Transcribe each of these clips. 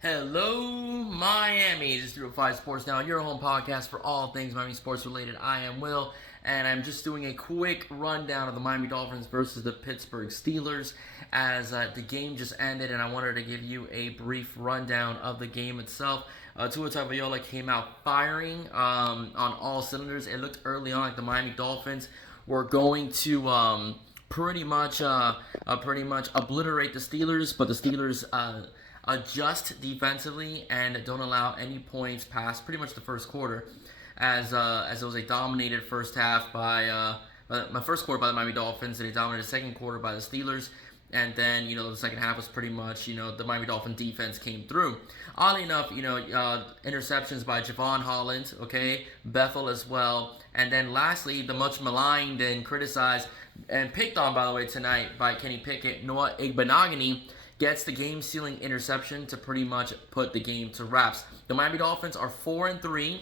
Hello, Miami. This is 305 Sports Now, your home podcast for all things Miami sports related. I am Will, and I'm just doing a quick rundown of the Miami Dolphins versus the Pittsburgh Steelers as the game just ended, and I wanted to give you a brief rundown of the game itself. Tua Tagovailoa came out firing on all cylinders. It looked early on like the Miami Dolphins were going to pretty much obliterate the Steelers, but the Steelers adjust defensively and don't allow any points past pretty much the first quarter, as it was a dominated first half by my first quarter by the Miami Dolphins and a dominated second quarter by the Steelers. And then, the second half was pretty much, the Miami Dolphin defense came through. Oddly enough, interceptions by Javon Holland, okay, Bethel as well. And then lastly, the much maligned and criticized and picked on, by the way, tonight by Kenny Pickett, Noah Igbenogany gets the game-sealing interception to pretty much put the game to wraps. The Miami Dolphins are 4-3,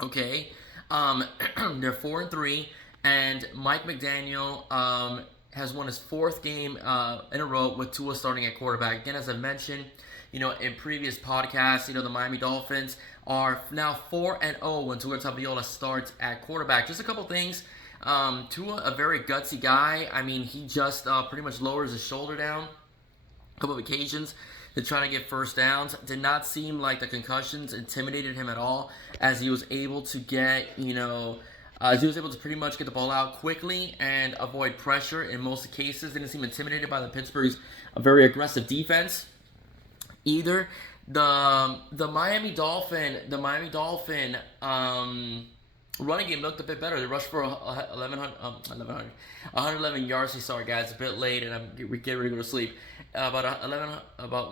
okay? They're 4-3, and Mike McDaniel has won his fourth game in a row with Tua starting at quarterback. Again, as I mentioned, in previous podcasts, the Miami Dolphins are now 4-0 when Tua Tagovailoa starts at quarterback. Just a couple things. Tua, a very gutsy guy. I mean, he just pretty much lowers his shoulder down a couple of occasions to try to get first downs. Did not seem like the concussions intimidated him at all, as he was able to get, as he was able to pretty much get the ball out quickly and avoid pressure in most cases. Didn't seem intimidated by the Pittsburgh's very aggressive defense either. The Miami Dolphin running game looked a bit better. They rushed for 111 yards. Sorry, guys, a bit late, and we're getting ready to go to sleep. About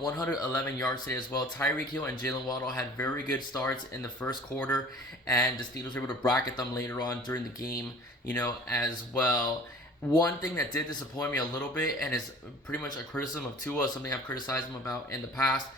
111 yards today as well. Tyreek Hill and Jalen Waddle had very good starts in the first quarter, and the Steelers were able to bracket them later on during the game, as well. One thing that did disappoint me a little bit, and is pretty much a criticism of Tua, something I've criticized him about in the past,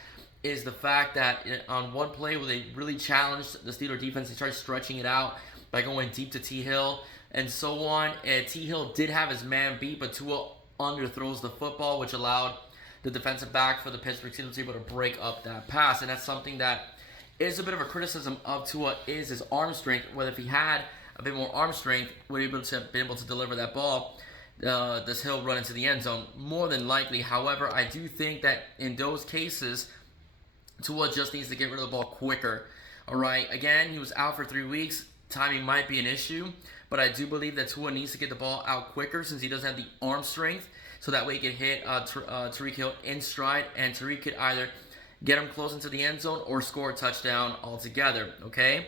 is the fact that on one play where they really challenged the Steelers defense, they tried stretching it out by going deep to T. Hill and so on. T. Hill did have his man beat, but Tua underthrows the football, which allowed the defensive back for the Pittsburgh Steelers to be able to break up that pass. And that's something that is a bit of a criticism of Tua, is his arm strength. Whether if he had a bit more arm strength, would he be able to deliver that ball, does Hill run into the end zone? More than likely. However, I do think that in those cases, Tua just needs to get rid of the ball quicker. All right. Again, he was out for 3 weeks. Timing might be an issue, but I do believe that Tua needs to get the ball out quicker since he doesn't have the arm strength, so that way he can hit Tyreek Hill in stride, and Tyreek could either get him close into the end zone or score a touchdown altogether. Okay.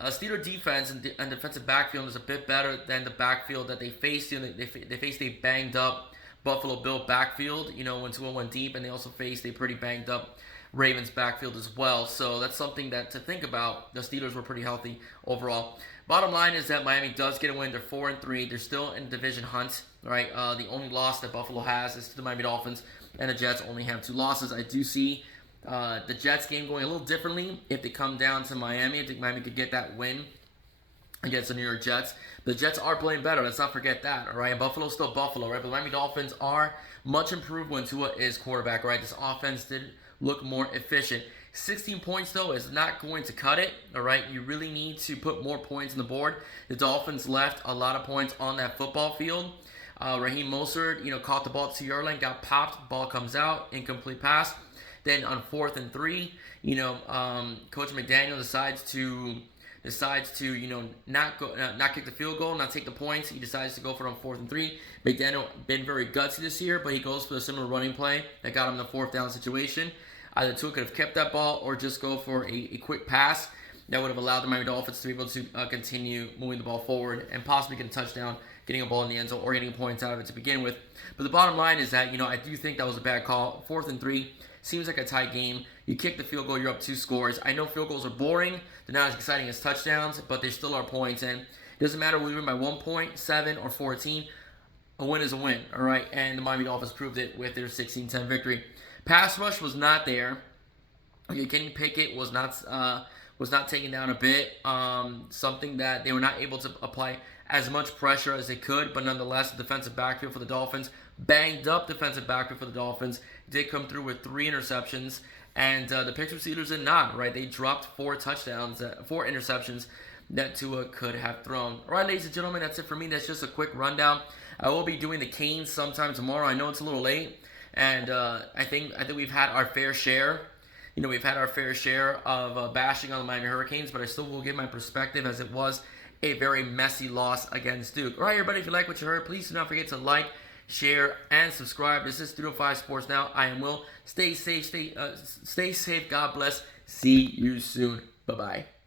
Steeler defense and defensive backfield is a bit better than the backfield that they faced. They faced a banged up Buffalo Bill backfield, when Tua went deep, and they also faced a pretty banged up Ravens backfield as well. So that's something that to think about. The Steelers were pretty healthy overall. Bottom line is that Miami does get a win. They're 4-3. They're still in the division hunt, right? The only loss that Buffalo has is to the Miami Dolphins, and the Jets only have 2 losses. I do see the Jets game going a little differently if they come down to Miami. I think Miami could get that win against the New York Jets. The Jets are playing better. Let's not forget that, all right? And Buffalo's still Buffalo, right? But the Miami Dolphins are much improved when Tua is quarterback, right? This offense did look more efficient. 16 points, though, is not going to cut it, all right? You really need to put more points on the board. The Dolphins left a lot of points on that football field. Raheem Mostert, caught the ball at 2-yard line, got popped, ball comes out, incomplete pass. Then on 4th and 3, Coach McDaniel decides to not kick the field goal, not take the points. He decides to go for it on 4th and 3. McDaniel been very gutsy this year, but he goes for a similar running play that got him the 4th down situation. Either Tua could have kept that ball or just go for a quick pass that would have allowed the Miami Dolphins to be able to continue moving the ball forward and possibly get a touchdown, getting a ball in the end zone, or getting points out of it to begin with. But the bottom line is that, I do think that was a bad call. 4th and 3 seems like a tight game. You kick the field goal, you're up 2 scores. I know field goals are boring. They're not as exciting as touchdowns, but they still are points. And it doesn't matter whether you win by 1 point, 7, or 14. A win is a win, all right? And the Miami Dolphins proved it with their 16-10 victory. Pass rush was not there. Kenny Pickett was not taken down a bit. Something that they were not able to apply as much pressure as they could, but nonetheless, the defensive backfield for the Dolphins, banged up defensive backfield for the Dolphins, did come through with 3 interceptions, And the Pittsburgh Steelers did not, right? They dropped 4 interceptions that Tua could have thrown. All right, ladies and gentlemen, that's it for me. That's just a quick rundown. I will be doing the Canes sometime tomorrow. I know it's a little late, and I think we've had our fair share. We've had our fair share of bashing on the Miami Hurricanes, but I still will give my perspective, as it was a very messy loss against Duke. All right, everybody, if you like what you heard, please do not forget to like, share, and subscribe. This is 305 Sports Now. I am Will. Stay safe. Stay safe. God bless. See you soon. Bye-bye.